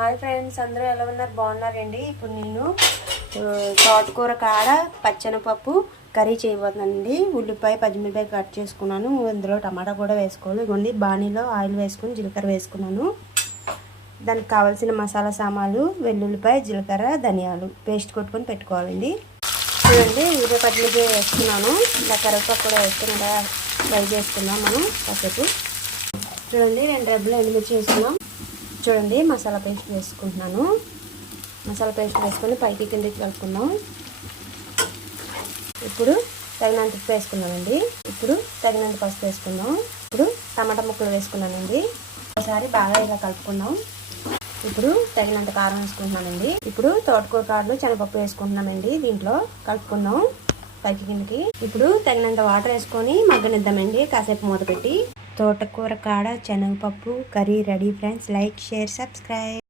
Hi friends, అందరూ ఎలా ఉన్నారు? బాగున్నారండి. ఇప్పుడు నేను తోటకూర కాడ పచ్చెనపప్పు కర్రీ చేయబోతున్నానండి. ఉల్లిపాయ పచ్చిమిరపాయ కట్ చేసుకున్నాను. ఇందులో టమాటా కూడా వేసుకోవాలి. ఇదిగోండి బాణీలో ఆయిల్ వేసుకుని జీలకర్ర వేసుకున్నాను. దానికి కావాల్సిన మసాలా సామాన్లు వెల్లుల్లిపాయ, జీలకర్ర, ధనియాలు పేస్ట్ కొట్టుకొని పెట్టుకోవాలండి. చూడండి, ఉల్లిపాయ పచ్చిమిరపాయ వేసుకున్నాను. ఇలా కరివేపాకు కూడా వేసుకుని ఇలా ఫ్రై చేసుకుందాం మనం కాసేపు. చూడండి, 2 రెబ్బలు ఎండుమిర్చి వేసుకున్నాం. చూడండి, మసాలా పేస్ట్ వేసుకుంటున్నాను. మసాలా పేస్ట్ వేసుకొని పైకి కిందకి కలుపుకుందాం. ఇప్పుడు తగినంత ఉప్పు వేసుకున్నానండి. ఇప్పుడు తగినంత పసుపు వేసుకుందాం. ఇప్పుడు టమాటా ముక్కలు వేసుకున్నానండి. ఒకసారి బాగా ఇలా కలుపుకుందాం. ఇప్పుడు తగినంత కారం వేసుకుంటున్నానండి. ఇప్పుడు తోటకూర కాడలు శనగపప్పు వేసుకుంటున్నామండి. దీంట్లో కలుపుకుందాం పైకి కిందకి. ఇప్పుడు తగినంత వాటర్ వేసుకొని మగ్గనిద్దామండి కాసేపు మూత పెట్టి. తోటకూర కాడ శనగపప్పు curry ready friends. Like, share, subscribe.